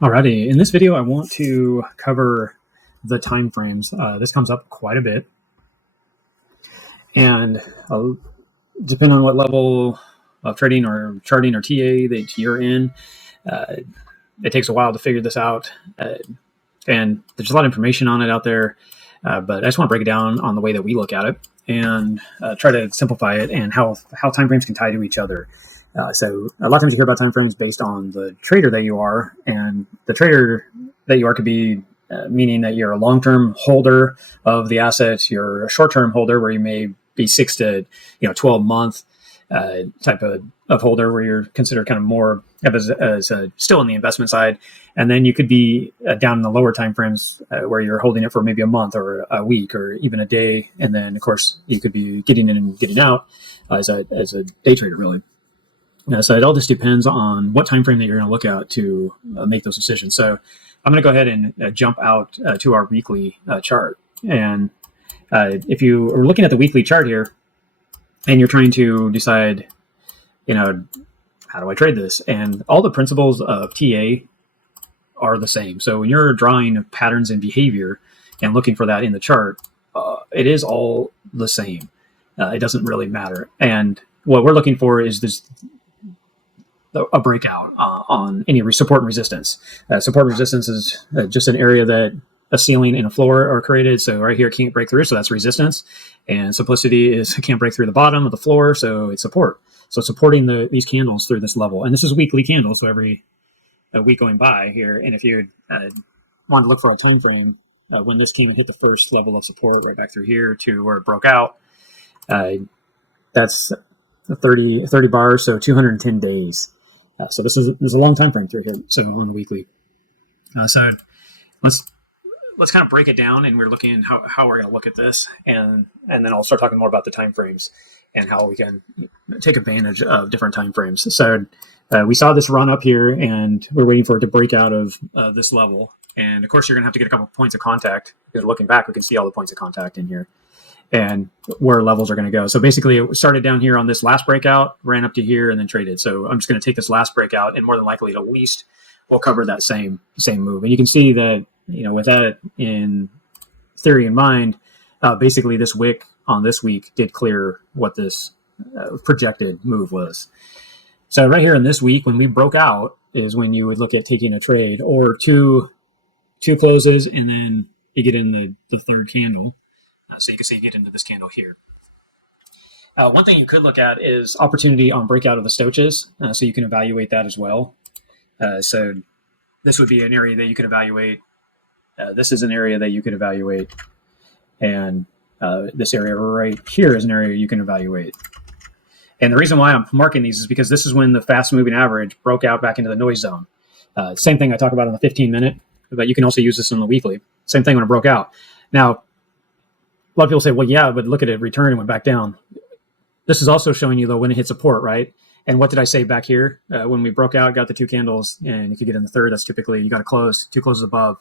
Alrighty, in this video, I want to cover the time frames. This comes up quite a bit, and depending on what level of trading or charting or TA that you're in, it takes a while to figure this out, and there's a lot of information on it out there. But I just want to break it down on the way that we look at it and try to simplify it and how time frames can tie to each other. So a lot of times you hear about time frames based on the trader that you are, and the trader that you are could be meaning that you're a long-term holder of the assets. You're a short-term holder where you may be 6 to 12 month type of holder where you're considered kind of more as still in the investment side. And then you could be down in the lower time frames where you're holding it for maybe a month or a week or even a day. And then of course you could be getting in and getting out as a day trader, really. So it all just depends on what time frame that you're going to look at to make those decisions. So I'm going to go ahead and jump out to our weekly chart. And if you are looking at the weekly chart here and you're trying to decide, how do I trade this? And all the principles of TA are the same. So when you're drawing patterns and behavior and looking for that in the chart, it is all the same. It doesn't really matter. And what we're looking for is this a breakout on any support and resistance. Support and resistance is just an area that a ceiling and a floor are created. So right here, can't break through. So that's resistance. And simplicity is can't break through the bottom of the floor. So it's support. So supporting these candles through this level. And this is weekly candles. So every week going by here. And if you want to look for a time frame, when this candle hit the first level of support right back through here to where it broke out, that's 30 bars. So 210 days. So there's a long time frame through here. So on the weekly, so let's kind of break it down, and we're looking how we're going to look at this, and then I'll start talking more about the time frames and how we can take advantage of different time frames. So we saw this run up here, and we're waiting for it to break out of this level. And of course, you're going to have to get a couple of points of contact because looking back, we can see all the points of contact in here and where levels are going to go. So basically it started down here on this last breakout, ran up to here and then traded. So I'm just going to take this last breakout and more than likely at least we'll cover that same move. And you can see that, with that in theory in mind, basically this wick on this week did clear what this projected move was. So right here in this week, when we broke out is when you would look at taking a trade or two closes and then you get in the third candle. So you can see you get into this candle here. One thing you could look at is opportunity on breakout of the stoaches. So you can evaluate that as well. So this would be an area that you could evaluate. This is an area that you could evaluate. And this area right here is an area you can evaluate. And the reason why I'm marking these is because this is when the fast moving average broke out back into the noise zone. Same thing I talk about on the 15-minute, but you can also use this on the weekly. Same thing when it broke out. Now, a lot of people say, well, yeah, but look at it, return and went back down. This is also showing you, though, when it hit support, right? And what did I say back here? When we broke out, got the two candles, and you could get in the third. That's typically, you got to close, two closes above,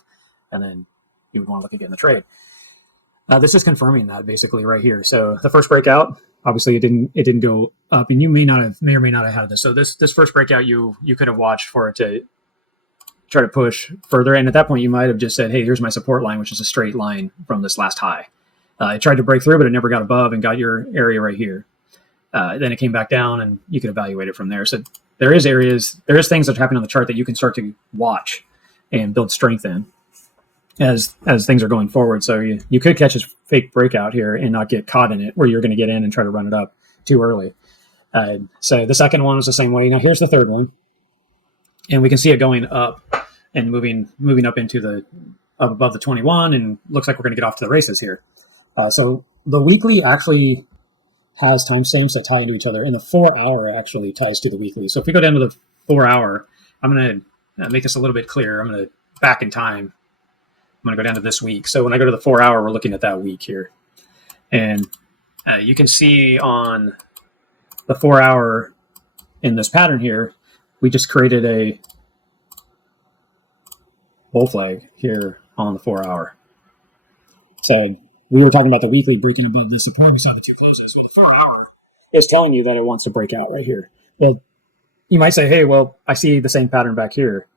and then you would want to look at getting the trade. This is confirming that basically right here. So the first breakout, obviously it didn't go up, and you may or may not have had this. So this first breakout, you could have watched for it to try to push further. And at that point, you might have just said, hey, here's my support line, which is a straight line from this last high. It tried to break through, but it never got above and got your area right here. Then it came back down, and you can evaluate it from there. So there is things that happen on the chart that you can start to watch and build strength in as things are going forward. So you could catch a fake breakout here and not get caught in it, where you're going to get in and try to run it up too early. So the second one is the same way. Now here's the third one, and we can see it going up and moving up into up above the 21, and looks like we're going to get off to the races here. So the weekly actually has timestamps that tie into each other, and the 4 hour actually ties to the weekly. So if we go down to the 4 hour, I'm going to make this a little bit clearer. I'm going to back in time. I'm going to go down to this week. So when I go to the 4 hour, we're looking at that week here. And you can see on the 4 hour in this pattern here, we just created a bull flag here on the 4 hour. So we were talking about the weekly breaking above this support. We saw the two closes. Well, the 4 hour is telling you that it wants to break out right here. Well, you might say, hey, well, I see the same pattern back here.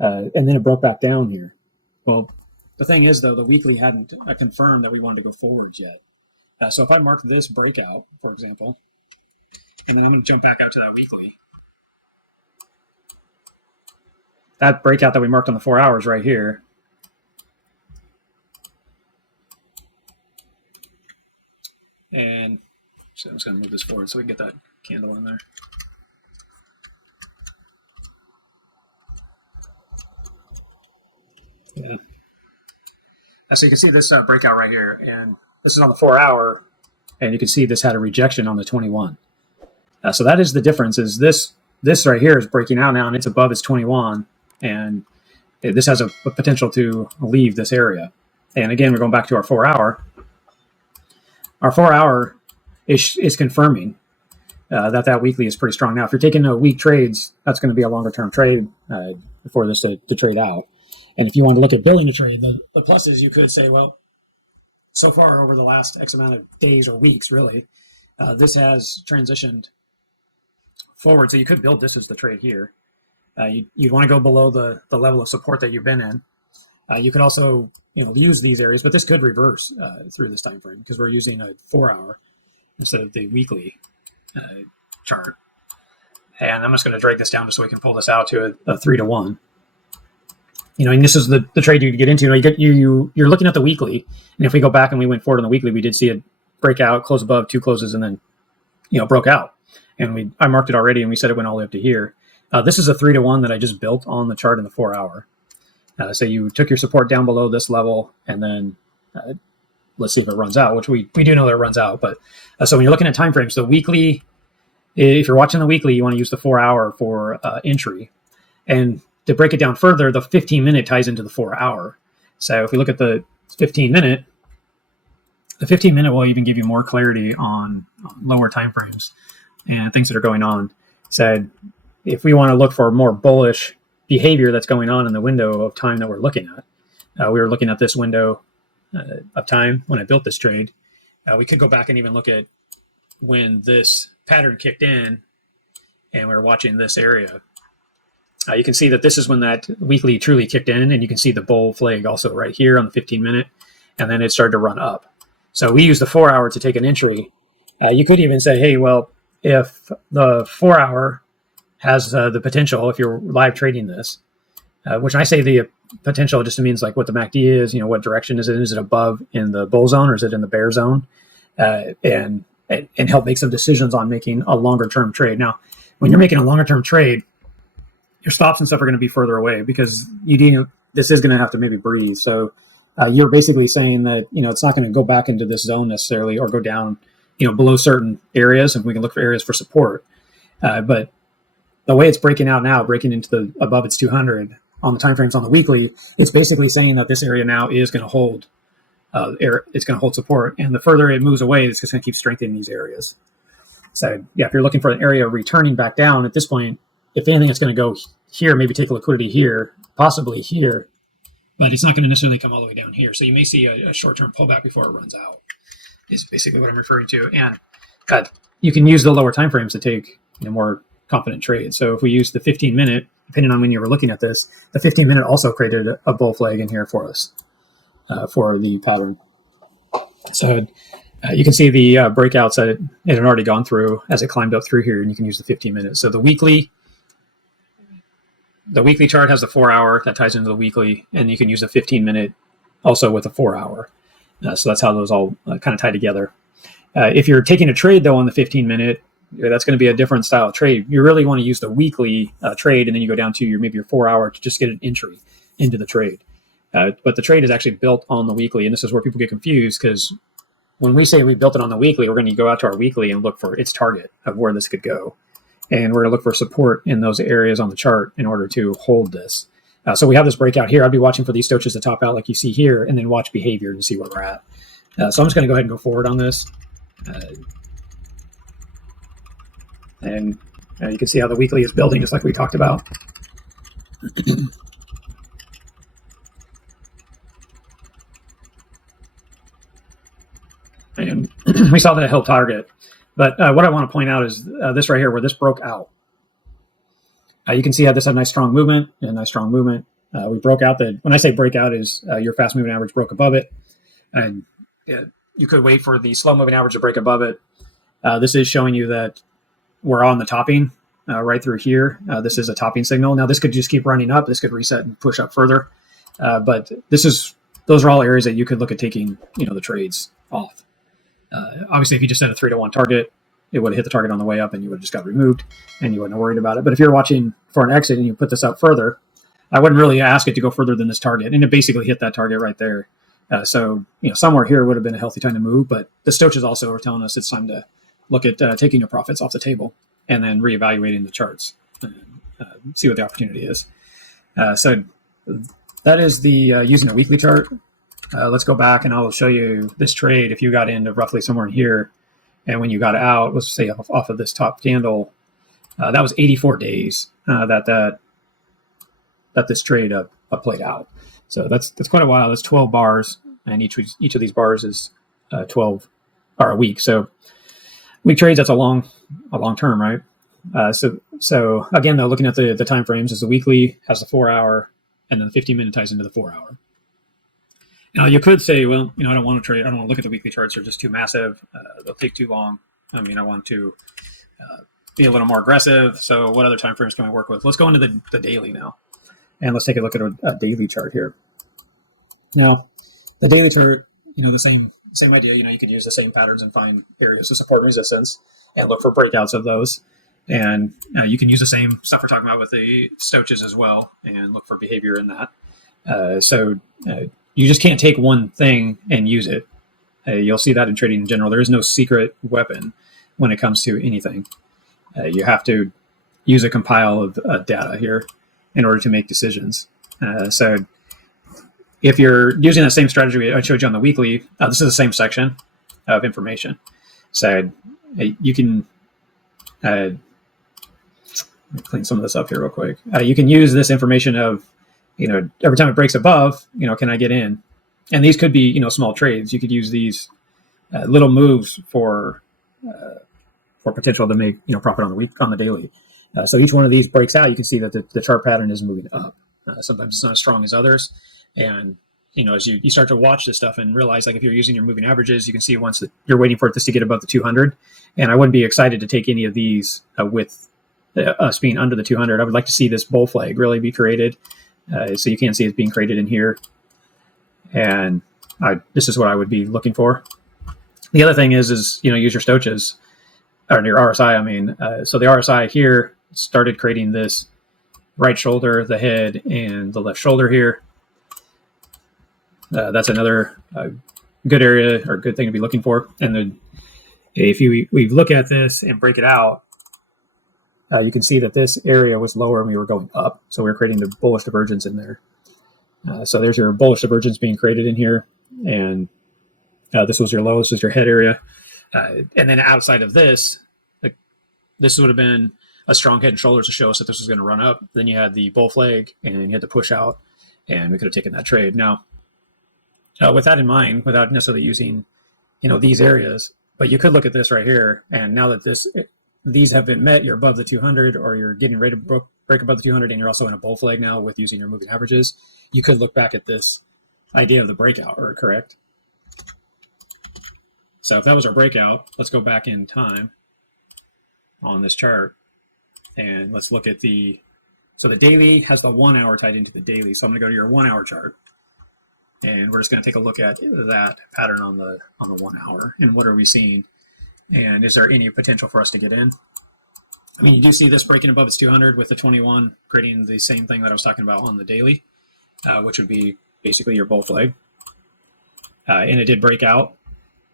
and then it broke back down here. Well, the thing is, though, the weekly hadn't confirmed that we wanted to go forwards yet. So if I mark this breakout, for example, and then I'm going to jump back out to that weekly, that breakout that we marked on the 4 hours right here, and so I'm just going to move this forward so we can get that candle in there. Yeah. So you can see this breakout right here, and this is on the 4 hour, and you can see this had a rejection on the 21. So that is the difference. Is this right here is breaking out now, and it's above its 21, and this has a potential to leave this area. And again, we're going back to our 4 hour. Our 4 hour is confirming that weekly is pretty strong. Now, if you're taking week trades, that's going to be a longer term trade for this to trade out. And if you want to look at building a trade, the plus is you could say, well, so far over the last X amount of days or weeks, really, this has transitioned forward. So you could build this as the trade here. You'd want to go below the level of support that you've been in. You could also use these areas, but this could reverse through this time frame because we're using a 4 hour instead of the weekly chart. And I'm just going to drag this down just so we can pull this out to a 3 to 1. And this is the trade you get into. You're looking at the weekly, and if we go back and we went forward on the weekly, we did see it break out, close above, 2 closes, and then broke out. And I marked it already, and we said it went all the way up to here. This is a 3 to 1 that I just built on the chart in the 4 hour. So you took your support down below this level, and then let's see if it runs out, which we do know that it runs out. But so when you're looking at time frames, the weekly, if you're watching the weekly, you want to use the 4 hour for entry. And to break it down further, the 15-minute ties into the 4 hour. So if we look at the 15-minute, the 15-minute will even give you more clarity on lower time frames and things that are going on. So if we want to look for more bullish behavior that's going on in the window of time that we're looking at, we were looking at this window of time when I built this trade. We could go back and even look at when this pattern kicked in and we were watching this area. You can see that this is when that weekly truly kicked in, and you can see the bull flag also right here on the 15-minute, and then it started to run up. So we use the 4 hour to take an entry. You could even say, hey, well, if the 4 hour has the potential, if you're live trading this, which I say the potential just means like what the MACD is, what direction is it? Is it above in the bull zone or is it in the bear zone? And help make some decisions on making a longer term trade. Now, when you're making a longer term trade, your stops and stuff are going to be further away because this is going to have to maybe breathe. So you're basically saying that, it's not going to go back into this zone necessarily or go down, below certain areas, and we can look for areas for support. But the way it's breaking out now, breaking into the above its 200 on the timeframes on the weekly, it's basically saying that this area now is going to hold it's going to hold support. And the further it moves away, it's just going to keep strengthening these areas. So yeah, if you're looking for an area returning back down at this point, if anything, it's going to go here, maybe take a liquidity here, possibly here, but it's not going to necessarily come all the way down here. So you may see a short-term pullback before it runs out, is basically what I'm referring to. And you can use the lower time frames to take more confident trades. So if we use the 15-minute, depending on when you were looking at this, the 15-minute also created a bull flag in here for us for the pattern. So you can see the breakouts that it had already gone through as it climbed up through here, and you can use the 15-minute. So the weekly chart has the 4 hour that ties into the weekly, and you can use the 15-minute also with the 4 hour. So that's how those all kind of tie together. If you're taking a trade, though, on the 15-minute, that's going to be a different style of trade. You really want to use the weekly trade, and then you go down to maybe your 4 hour to just get an entry into the trade. But the trade is actually built on the weekly, and this is where people get confused because when we say we built it on the weekly, we're going to go out to our weekly and look for its target of where this could go. And we're going to look for support in those areas on the chart in order to hold this. So we have this breakout here. I'd be watching for these stochastics to top out like you see here, and then watch behavior to see where we're at. So I'm just going to go ahead and go forward on this. And you can see how the weekly is building, just like we talked about. And we saw that held target. But what I want to point out is this right here, where this broke out. You can see how this had a nice strong movement, we broke out when I say breakout is your fast moving average broke above it. And you could wait for the slow moving average to break above it. This is showing you that we're on the topping right through here. This is a topping signal. Now this could just keep running up. This could reset and push up further. But those are all areas that you could look at taking, the trades off. Obviously, if you just had a 3-to-1 target, it would have hit the target on the way up and you would have just got removed and you wouldn't have worried about it. But if you're watching for an exit and you put this up further, I wouldn't really ask it to go further than this target. And it basically hit that target right there. So somewhere here would have been a healthy time to move. But the Stoaches also are telling us it's time to look at taking your profits off the table and then reevaluating the charts and see what the opportunity is. So that is the using a weekly chart. Let's go back and I'll show you this trade. If you got into roughly somewhere in here, and when you got out, let's say off of this top candle, that was 84 days that this trade played out. So that's quite a while. That's 12 bars, and each of these bars is 12 or a week. So week trades, that's a long term, right? So again, though, looking at the time frames, is the weekly has the 4-hour, and then the 15-minute ties into the 4-hour. Now you could say, well, I don't want to trade. I don't want to look at the weekly charts; they're just too massive. They'll take too long. I want to be a little more aggressive. So what other time frames can I work with? Let's go into the daily now, and let's take a look at a daily chart here. Now, the daily chart, the same idea. You could use the same patterns and find areas of support and resistance, and look for breakouts of those. And you can use the same stuff we're talking about with the Stoaches as well, and look for behavior in that. You just can't take one thing and use it. You'll see that in trading in general. There is no secret weapon when it comes to anything. You have to use a compile of data here in order to make decisions. So if you're using that same strategy I showed you on the weekly, this is the same section of information. So you can let me clean some of this up here real quick. You can use this information of, every time it breaks above, can I get in? And these could be, small trades. You could use these little moves for potential to make, profit on the daily. So each one of these breaks out. You can see that the chart pattern is moving up. Sometimes it's not as strong as others. And, as you start to watch this stuff and realize, like if you're using your moving averages, you can see once that you're waiting for this to get above the 200. And I wouldn't be excited to take any of these with us being under the 200. I would like to see this bull flag really be created. So you can see it's being created in here. And this is what I would be looking for. The other thing is use your Stoaches, or your RSI, so the RSI here started creating this right shoulder, the head, and the left shoulder here. That's another good area or good thing to be looking for. And then if we look at this and break it out, you can see that this area was lower and we were going up. So we were creating the bullish divergence in there. So there's your bullish divergence being created in here. And this was your low, this was your head area. And then outside of this, this would have been a strong head and shoulders to show us that this was going to run up. Then you had the bull flag and you had to push out, and we could have taken that trade. Now, with that in mind, without necessarily using, these areas, but you could look at this right here. And now that these have been met, you're above the 200, or you're getting ready to break above the 200, and you're also in a bull flag now with using your moving averages. You could look back at this idea of the breakout, or correct? So if that was our breakout, let's go back in time on this chart, and let's look at so the daily has the 1 hour tied into the daily. So I'm going to go to your 1 hour chart, and we're just going to take a look at that pattern on the 1 hour, and what are we seeing, and is there any potential for us to get in? You do see this breaking above its 200 with the 21 creating the same thing that I was talking about on the daily, which would be basically your bull flag, and it did break out.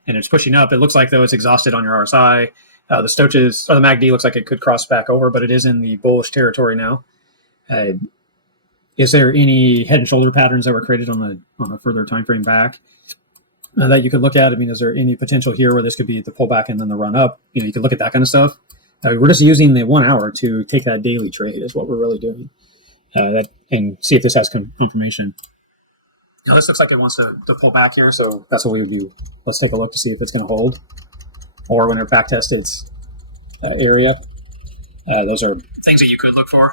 And it's pushing up. It looks like, though, it's exhausted on your RSI. The Stoaches, or the MACD, looks like it could cross back over, but it is in the bullish territory now. Is there any head and shoulder patterns that were created on a further time frame back that you could look at? Is there any potential here where this could be the pullback and then the run up? You could look at that kind of stuff. We're just using the 1 hour to take that daily trade is what we're really doing, and see if this has confirmation. Now, this looks like it wants to pull back here, so that's what we would do. Let's take a look to see if it's going to hold, or when it back tests its area. Those are things that you could look for.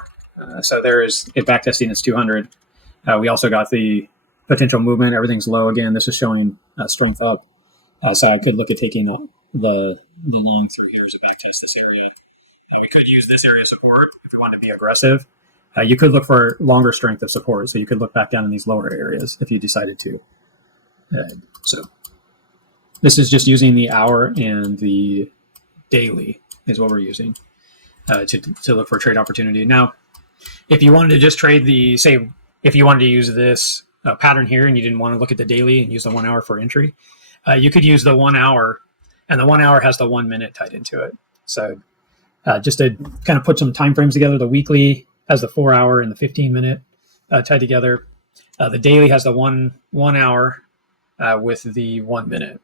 So there is it backtesting its 200. We also got the potential movement. Everything's low again. This is showing strength up. So I could look at taking the long through here as a backtest this area. We could use this area of support if we want to be aggressive. You could look for longer strength of support. So you could look back down in these lower areas if you decided to. So this is just using the hour and the daily is what we're using to look for a trade opportunity. Now, if you wanted to just trade if you wanted to use this pattern here and you didn't want to look at the daily and use the 1 hour for entry, you could use the 1 hour, and the 1 hour has the 1 minute tied into it. So just to kind of put some time frames together, the weekly has the 4 hour and the 15 minute tied together. The daily has the one hour with the 1 minute.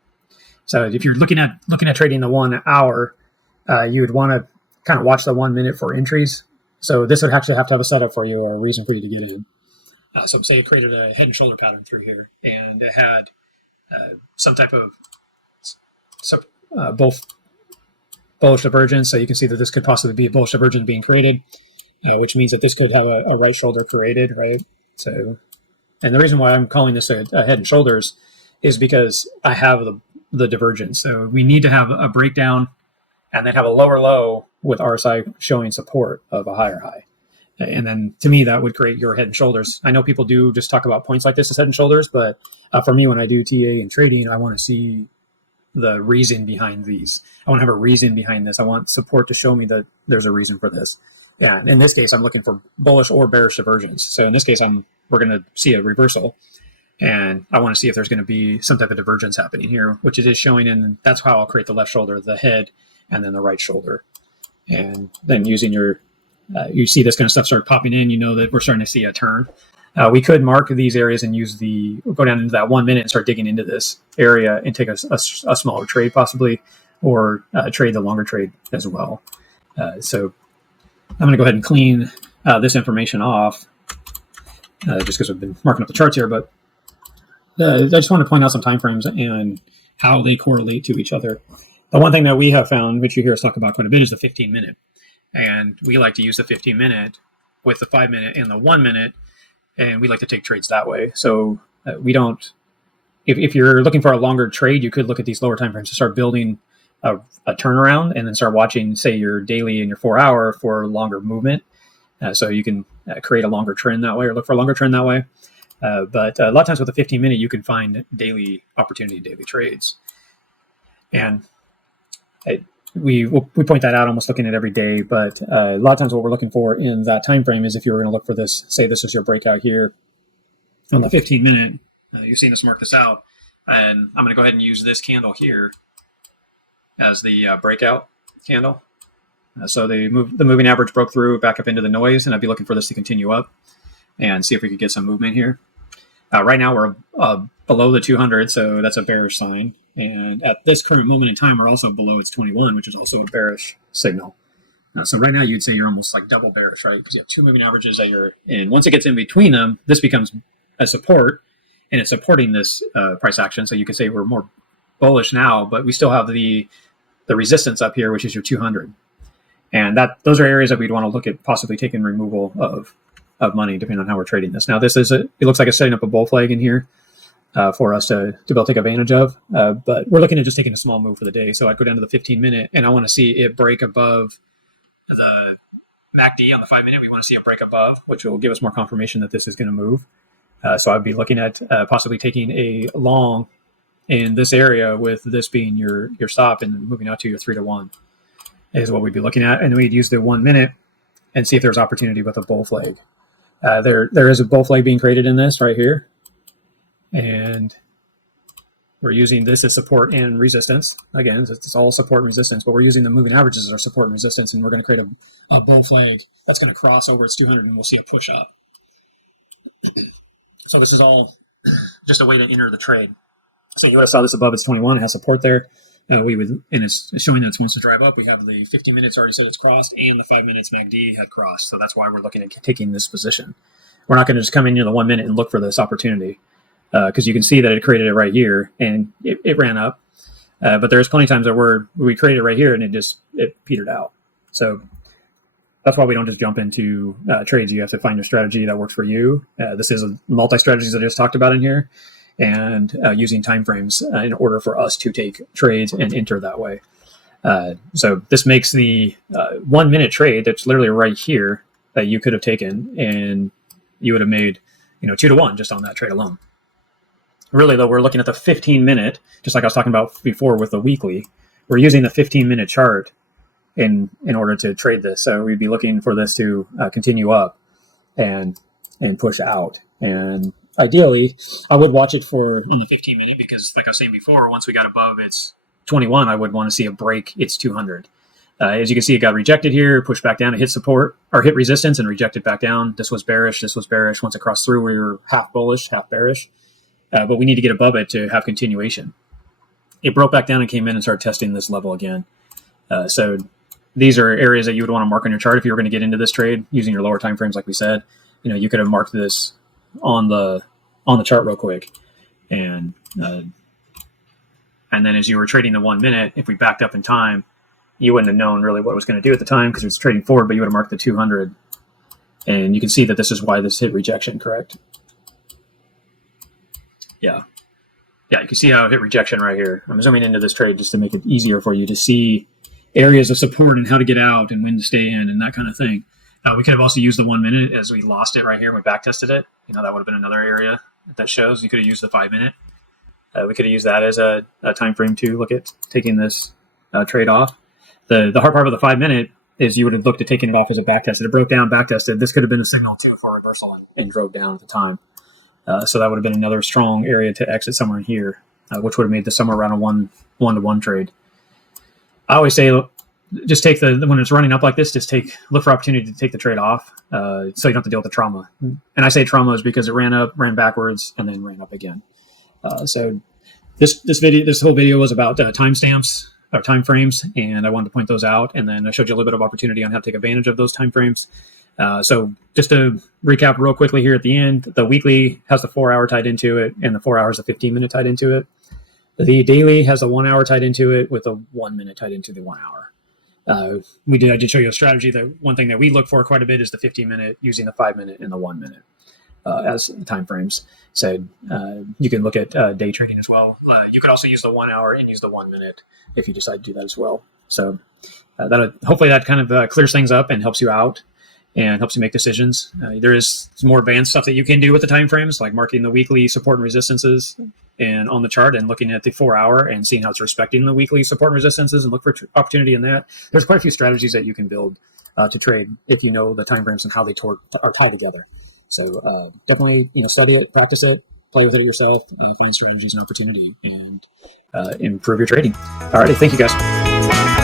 So if you're looking at trading the 1 hour, you would want to kind of watch the 1 minute for entries. So this would actually have to have a setup for you or a reason for you to get in. So say it created a head and shoulder pattern through here, and it had some type of both bullish divergence. So you can see that this could possibly be a bullish divergence being created, which means that this could have a right shoulder created, right? So, and the reason why I'm calling this a head and shoulders is because I have the divergence. So we need to have a breakdown and then have a lower low with RSI showing support of a higher high. And then to me, that would create your head and shoulders. I know people do just talk about points like this as head and shoulders, but for me, when I do TA and trading, I want to see the reason behind these. I want to have a reason behind this. I want support to show me that there's a reason for this. Yeah, in this case, I'm looking for bullish or bearish divergence. So in this case, we're going to see a reversal. And I want to see if there's going to be some type of divergence happening here, which it is showing. And that's how I'll create the left shoulder, the head, and then the right shoulder. And then using you see this kind of stuff start popping in, you know that we're starting to see a turn. We could mark these areas and go down into that 1 minute and start digging into this area and take a smaller trade possibly, or trade the longer trade as well. So I'm going to go ahead and clean this information off just because I've been marking up the charts here. But I just want to point out some timeframes and how they correlate to each other. The one thing that we have found, which you hear us talk about quite a bit, is the 15 minute. And we like to use the 15 minute with the 5 minute and the 1 minute. And we like to take trades that way. So we don't, if you're looking for a longer trade, you could look at these lower time frames to start building a turnaround and then start watching, say, your daily and your 4 hour for longer movement. So you can create a longer trend that way or look for a longer trend that way. But a lot of times with the 15 minute, you can find daily opportunity, daily trades. And we point that out almost looking at every day, but a lot of times what we're looking for in that time frame is if you were going to look for this, say this is your breakout here on the 15 minute, you've seen us mark this out, and I'm going to go ahead and use this candle here as the breakout candle. So the moving average broke through back up into the noise, and I'd be looking for this to continue up and see if we could get some movement here. Right now we're below the 200, so that's a bearish sign. And at this current moment in time, we're also below its 21, which is also a bearish signal. So right now, you'd say you're almost like double bearish, right? Because you have two moving averages that you're in. Once it gets in between them, this becomes a support, and it's supporting this price action. So you could say we're more bullish now, but we still have the resistance up here, which is your 200. And those are areas that we'd want to look at possibly taking removal of money, depending on how we're trading this. Now, it looks like it's setting up a bull flag in here. For us to be able to take advantage of. But we're looking at just taking a small move for the day. So I'd go down to the 15 minute and I want to see it break above the MACD on the 5 minute. We want to see it break above, which will give us more confirmation that this is going to move. So I'd be looking at possibly taking a long in this area with this being your stop and moving out to your 3-to-1 is what we'd be looking at. And we'd use the 1 minute and see if there's opportunity with a bull flag. There is a bull flag being created in this right here. And we're using this as support and resistance. Again, it's all support and resistance, but we're using the moving averages as our support and resistance, and we're going to create a bull flag that's going to cross over its 200, and we'll see a push up. So this is all just a way to enter the trade. So you saw this above its 21. It has support there. And it's showing that it wants to drive up. We have the 50 minutes already said it's crossed, and the 5 minutes MACD had crossed. So that's why we're looking at taking this position. We're not going to just come in the 1 minute and look for this opportunity. Because you can see that it created it right here and it ran up. But there's plenty of times that we created it right here and it petered out. So that's why we don't just jump into trades. You have to find a strategy that works for you. This is a multi-strategies I just talked about in here, and using timeframes in order for us to take trades and enter that way. So this makes the 1 minute trade that's literally right here that you could have taken, and you would have made 2 to 1 just on that trade alone. Really, though, we're looking at the 15-minute, just like I was talking about before with the weekly. We're using the 15-minute chart in order to trade this. So we'd be looking for this to continue up and push out. And ideally, I would watch it for on the 15-minute because, like I was saying before, once we got above its 21, I would want to see a break its 200. As you can see, it got rejected here, pushed back down, it hit support or hit resistance and rejected back down. This was bearish. This was bearish. Once it crossed through, we were half bullish, half bearish. But we need to get above it to have continuation. It broke back down and came in and started testing this level again. So these are areas that you would want to mark on your chart if you were going to get into this trade using your lower time frames, like we said. You could have marked this on the chart real quick, and then as you were trading the 1 minute, if we backed up in time, you wouldn't have known really what it was going to do at the time because it was trading forward, but you would have marked the 200, and you can see that this is why this hit rejection. Correct? Yeah, you can see how it hit rejection right here. I'm zooming into this trade just to make it easier for you to see areas of support and how to get out and when to stay in and that kind of thing. We could have also used the 1 minute as we lost it right here and we back tested it. That would have been another area that shows. You could have used the 5 minute. We could have used that as a time frame to look at taking this trade off. The hard part of the 5 minute is you would have looked at taking it off as a back tested. It broke down, back tested. This could have been a signal too for reversal and drove down at the time. So that would have been another strong area to exit somewhere in here, which would have made this somewhere around a one-to-one trade. I always say, just take when it's running up like this, look for opportunity to take the trade off, so you don't have to deal with the trauma. And I say trauma is because it ran up, ran backwards, and then ran up again. So this whole video was about timestamps or time frames, and I wanted to point those out. And then I showed you a little bit of opportunity on how to take advantage of those time frames. So just to recap real quickly here at the end, the weekly has the 4 hour tied into it, and the 4 hours, the 15 minute tied into it. The daily has the 1 hour tied into it with the 1 minute tied into the 1 hour. I did show you a strategy that one thing that we look for quite a bit is the 15 minute using the 5 minute and the 1 minute as time frames. So you can look at day trading as well. You could also use the 1 hour and use the 1 minute if you decide to do that as well. So hopefully that kind of clears things up and helps you out and helps you make decisions. There is some more advanced stuff that you can do with the time frames, like marking the weekly support and resistances and on the chart and looking at the 4 hour and seeing how it's respecting the weekly support and resistances and look for opportunity in that. There's quite a few strategies that you can build to trade if you know the time frames and how they are tied together. So definitely, study it, practice it, play with it yourself, find strategies and opportunity, and improve your trading. All righty, thank you guys.